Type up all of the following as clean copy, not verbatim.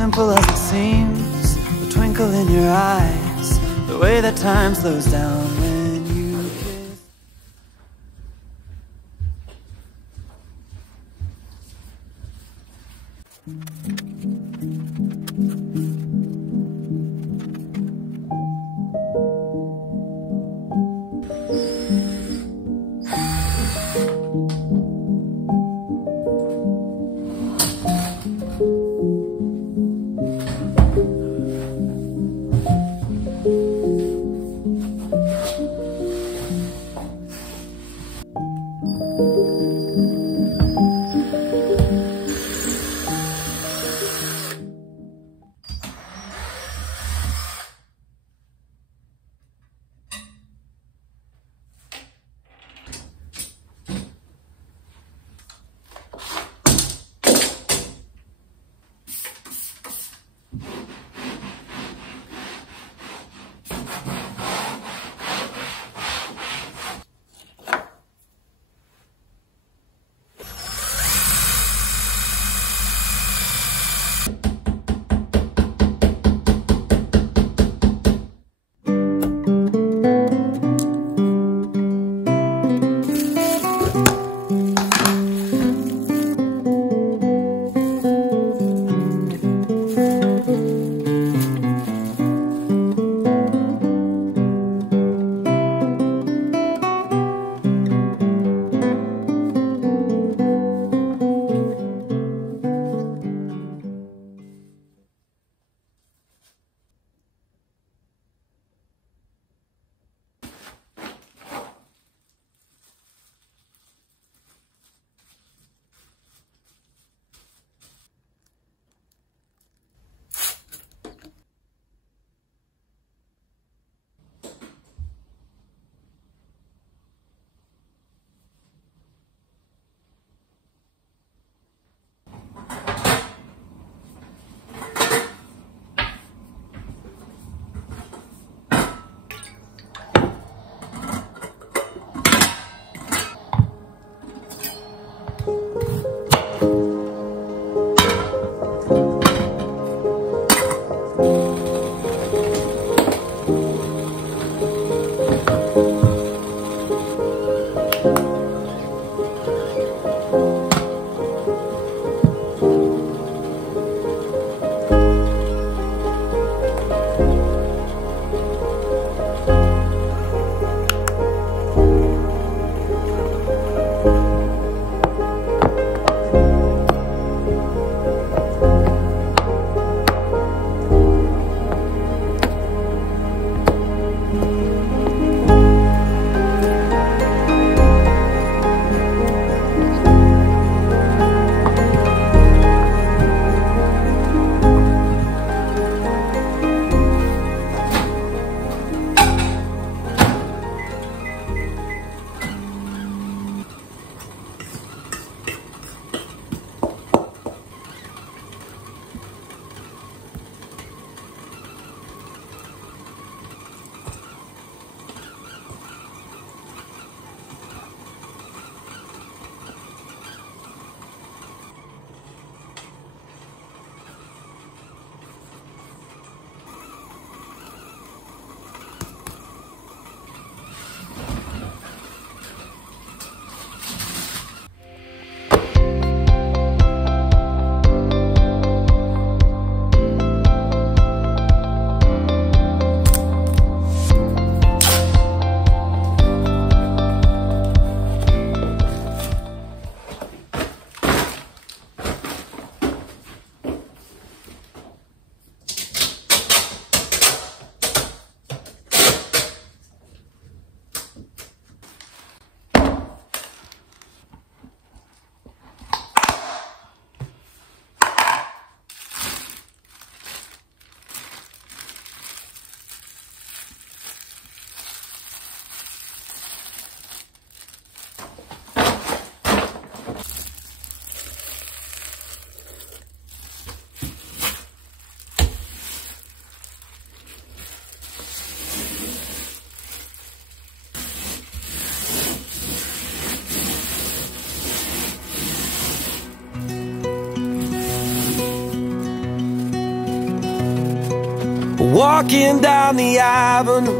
simple as it seems, the twinkle in your eyes, the way that time slows down when you kiss. walking down the avenue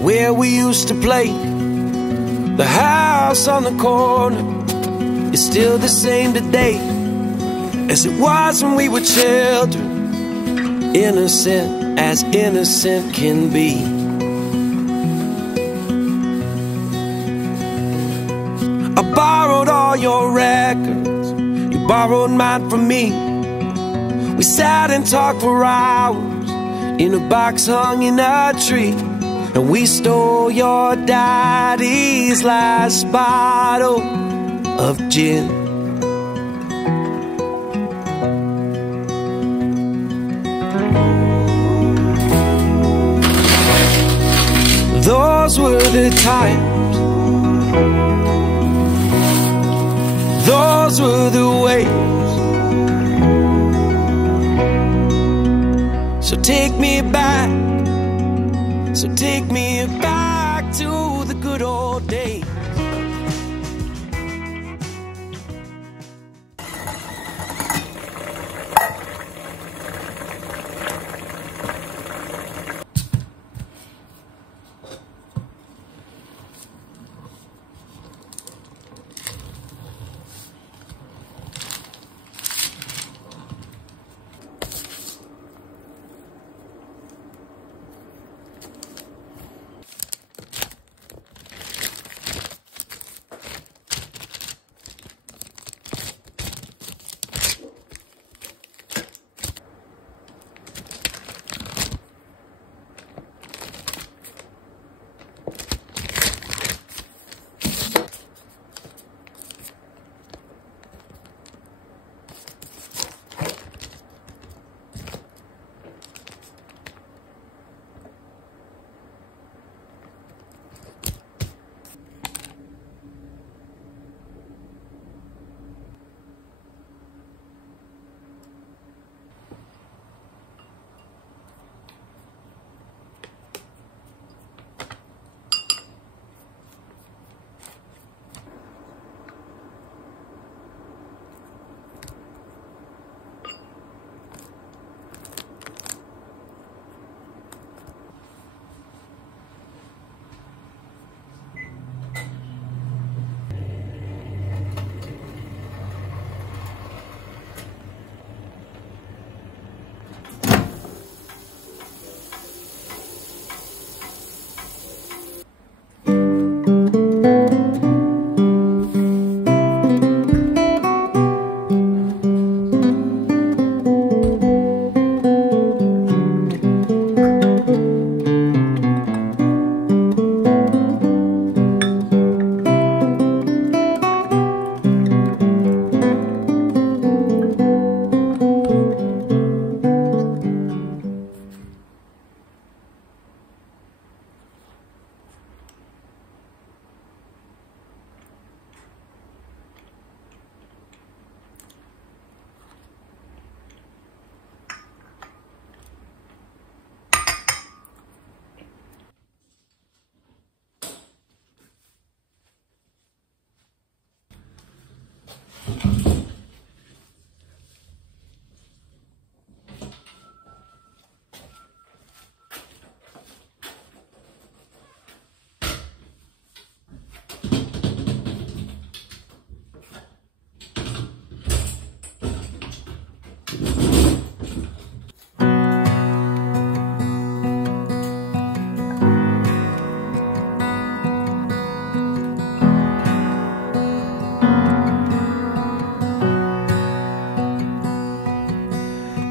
where we used to play. The house on the corner is still the same today as it was when we were children, innocent as innocent can be. I borrowed all your records, you borrowed mine from me. We sat and talked for hours in a box hung in a tree, and we stole your daddy's last bottle of gin. Those were the times, those were the ways. So take me back, so take me back to the good old days.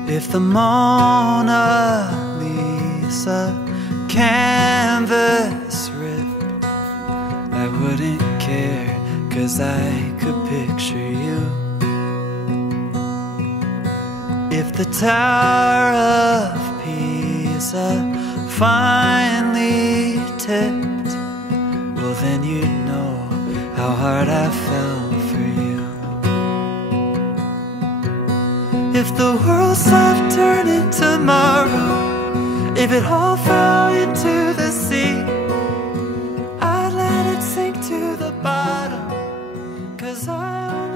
If the Mona Lisa canvas ripped, I wouldn't care, 'cause I could picture you. If the Tower of Pisa finally tipped, well then you'd know how hard I fell for you. If the world stopped turning tomorrow, if it all fell into the sea, I'd let it sink to the bottom, 'cause I